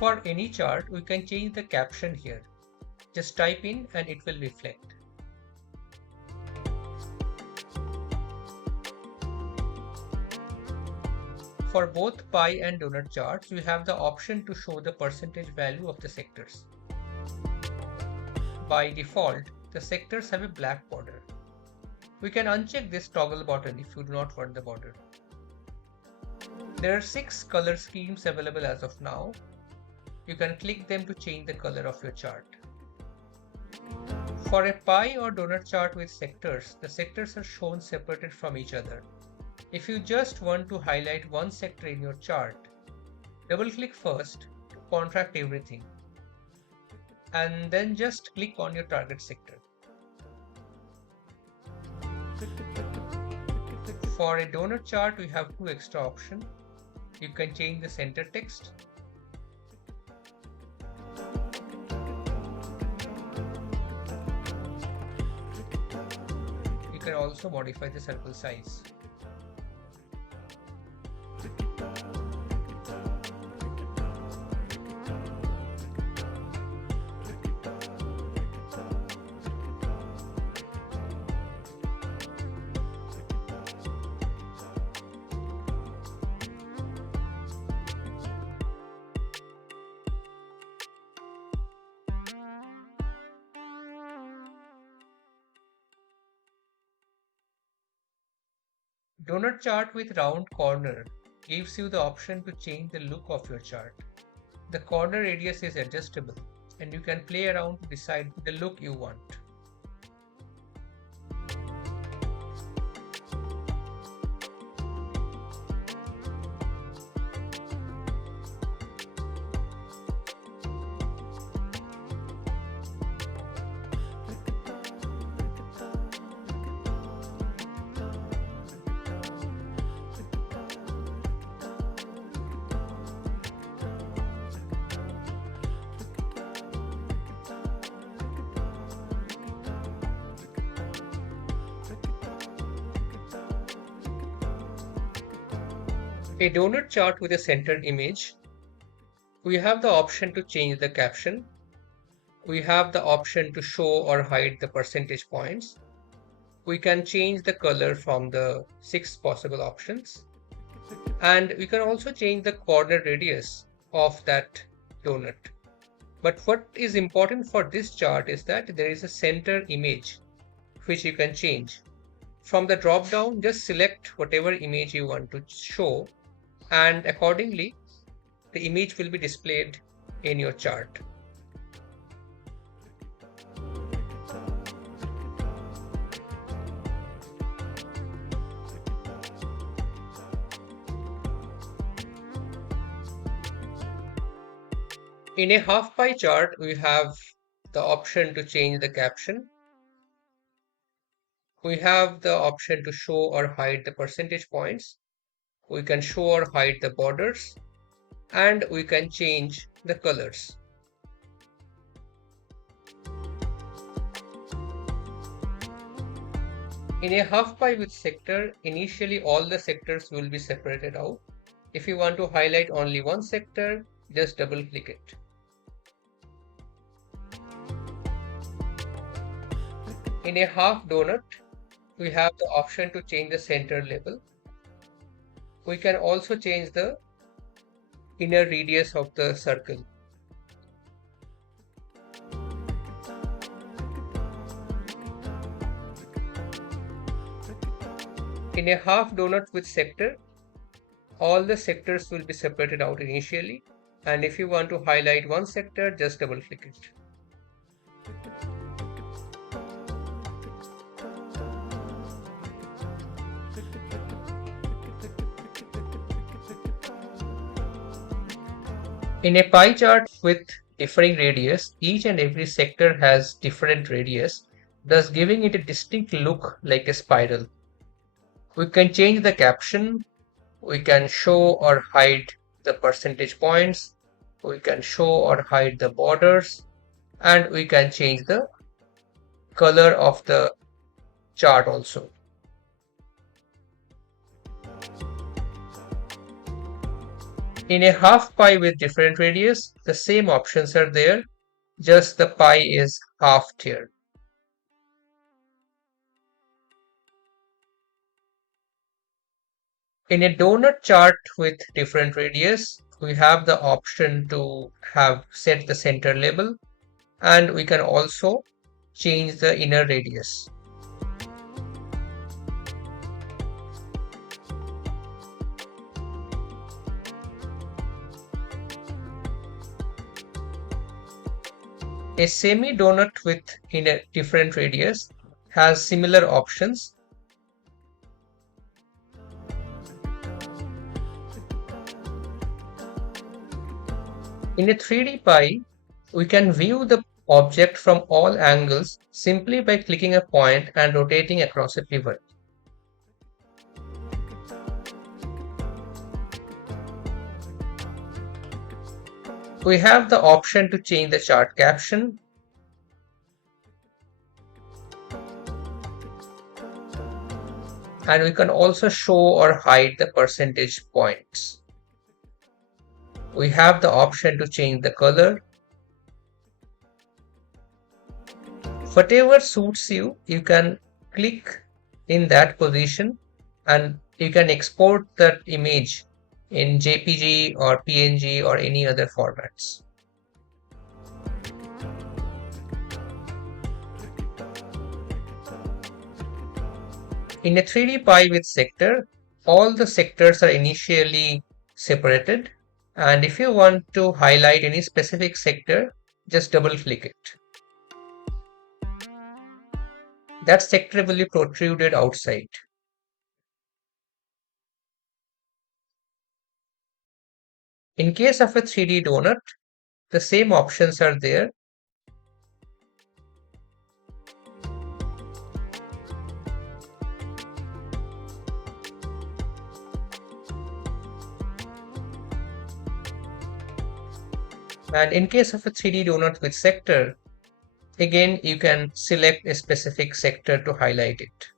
For any chart, we can change the caption here. Just type in and it will reflect. For both pie and donut charts, we have the option to show the percentage value of the sectors. By default, the sectors have a black border. We can uncheck this toggle button if you do not want the border. There are 6 color schemes available as of now. You can click them to change the color of your chart. For a pie or donut chart with sectors, the sectors are shown separated from each other. If you just want to highlight one sector in your chart, double-click first to contract everything, and then just click on your target sector. For a donut chart, we have 2 extra options. You can change the center text. You can also modify the circle size. Donut chart with round corner gives you the option to change the look of your chart. The corner radius is adjustable and you can play around to decide the look you want. A donut chart with a centered image. We have the option to change the caption. We have the option to show or hide the percentage points. We can change the color from the 6 possible options. And we can also change the corner radius of that donut. But what is important for this chart is that there is a center image which you can change. From the drop down, just select whatever image you want to show, and accordingly the image will be displayed in your chart. In a half pie chart, we have the option to change the caption. We have the option to show or hide the percentage points. We can show or hide the borders, and we can change the colors. In a half pie with sector, initially all the sectors will be separated out. If you want to highlight only one sector, just double click it. In a half donut, we have the option to change the center label. We can also change the inner radius of the circle. In a half donut with sector, all the sectors will be separated out initially, and if you want to highlight one sector, just double click it. In a pie chart with differing radius, each and every sector has different radius, thus giving it a distinct look like a spiral. We can change the caption, we can show or hide the percentage points, we can show or hide the borders, and we can change the color of the chart also. In a half pie with different radius, the same options are there, just the pie is halved here. In a donut chart with different radius, we have the option to set the center label, and we can also change the inner radius. A semi-donut with in a different radius has similar options. In a 3D pie, we can view the object from all angles simply by clicking a point and rotating across a pivot. We have the option to change the chart caption, and we can also show or hide the percentage points. We have the option to change the color. Whatever suits you, you can click in that position and you can export that image in JPG or PNG or any other formats. In a 3D pie with sector, all the sectors are initially separated, and if you want to highlight any specific sector, just double click it. That sector will be protruded outside. In case of a 3D donut, the same options are there. And in case of a 3D donut with sector, again you can select a specific sector to highlight it.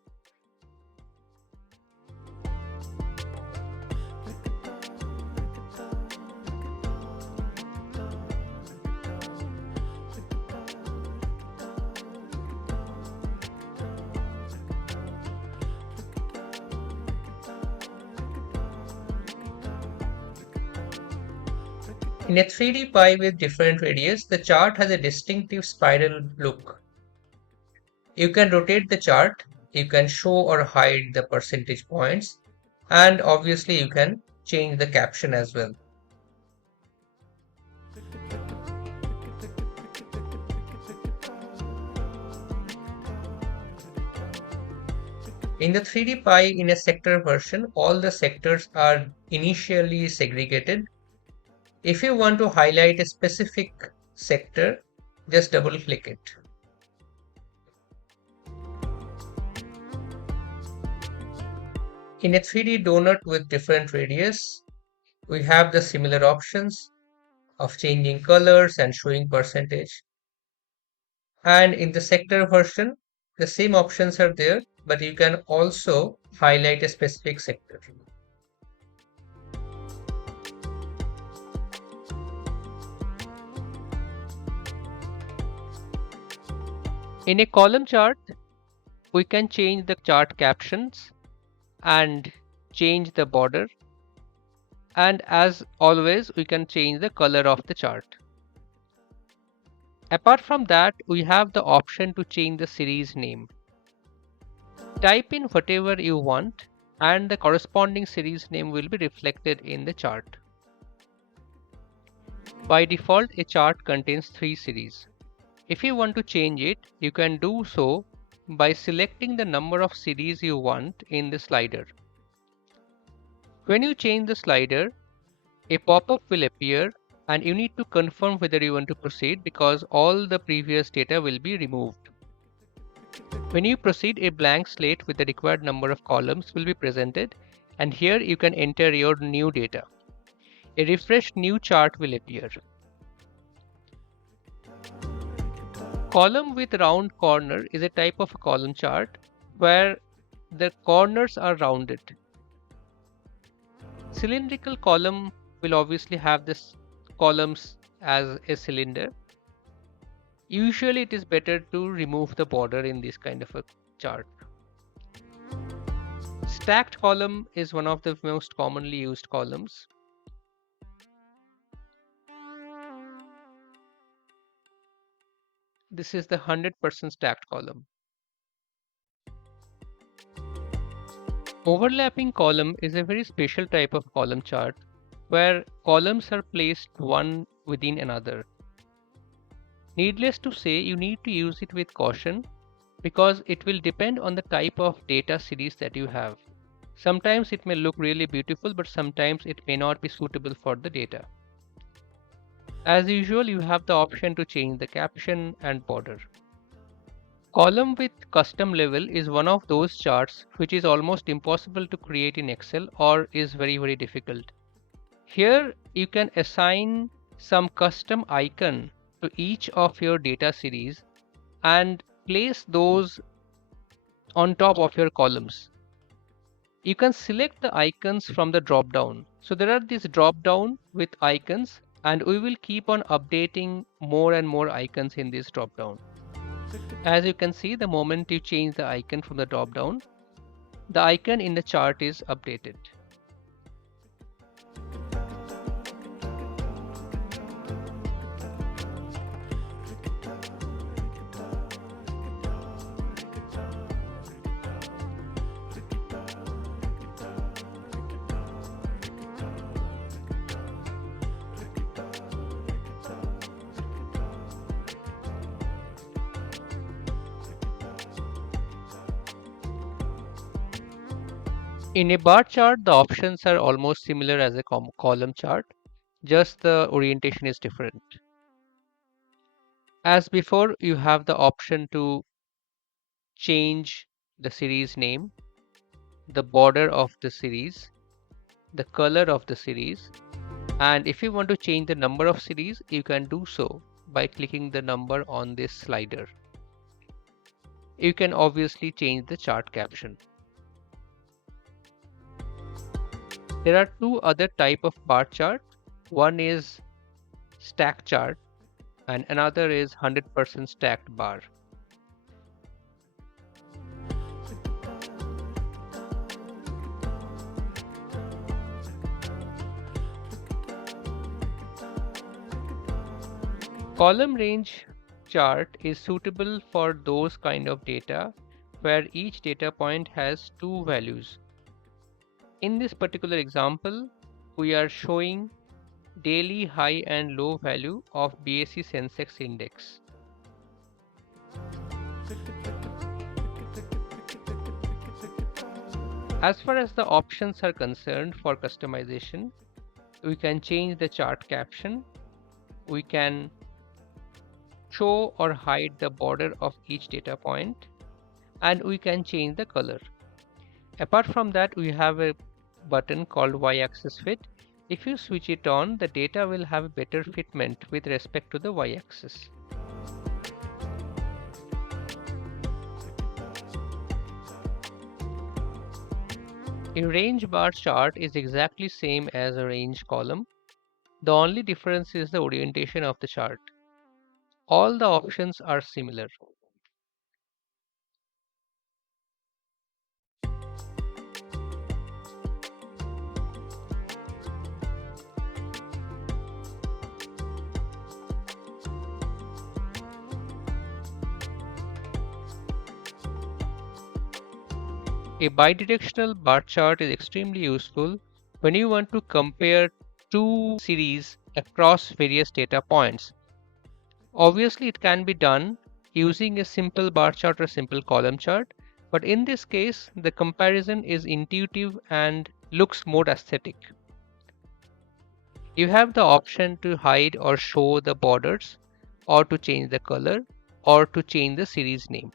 In a 3D pie with different radius, the chart has a distinctive spiral look. You can rotate the chart, you can show or hide the percentage points, and obviously you can change the caption as well. In the 3D pie in a sector version, all the sectors are initially segregated. If you want to highlight a specific sector, just double click it. In a 3D donut with different radius, we have the similar options of changing colors and showing percentage. And in the sector version, the same options are there, but you can also highlight a specific sector. In a column chart, we can change the chart captions and change the border. And as always, we can change the color of the chart. Apart from that, we have the option to change the series name. Type in whatever you want and the corresponding series name will be reflected in the chart. By default, a chart contains 3 series. If you want to change it, you can do so by selecting the number of series you want in the slider. When you change the slider, a pop-up will appear and you need to confirm whether you want to proceed because all the previous data will be removed. When you proceed, a blank slate with the required number of columns will be presented, and here you can enter your new data. A refreshed new chart will appear. Column with round corner is a type of a column chart where the corners are rounded. Cylindrical column will obviously have this columns as a cylinder. Usually it is better to remove the border in this kind of a chart. Stacked column is one of the most commonly used columns. This is the 100% stacked column. Overlapping column is a very special type of column chart where columns are placed one within another. Needless to say, you need to use it with caution because it will depend on the type of data series that you have. Sometimes it may look really beautiful, but sometimes it may not be suitable for the data. As usual, you have the option to change the caption and border. Column with custom level is one of those charts which is almost impossible to create in Excel or is very difficult. Here you can assign some custom icon to each of your data series and place those on top of your columns. You can select the icons from the drop down. So there are these drop down with icons, and we will keep on updating more and more icons in this drop down. As you can see, the moment you change the icon from the drop down, the icon in the chart is updated. In a bar chart, the options are almost similar as a column chart, just the orientation is different. As before, you have the option to change the series name, the border of the series, the color of the series, and if you want to change the number of series, you can do so by clicking the number on this slider. You can obviously change the chart caption. There are two other type of bar chart. One is stack chart and another is 100% stacked bar. Column range chart is suitable for those kind of data where each data point has two values. In this particular example, we are showing daily high and low value of BSE Sensex index. As far as the options are concerned for customization, we can change the chart caption, we can show or hide the border of each data point, and we can change the color. Apart from that, we have a button called y-axis fit. If you switch it on, the data will have better fitment with respect to the y-axis. A range bar chart is exactly same as a range column. The only difference is the orientation of the chart. All the options are similar. A bidirectional bar chart is extremely useful when you want to compare two series across various data points. Obviously, it can be done using a simple bar chart or simple column chart, but in this case, the comparison is intuitive and looks more aesthetic. You have the option to hide or show the borders, or to change the color, or to change the series name.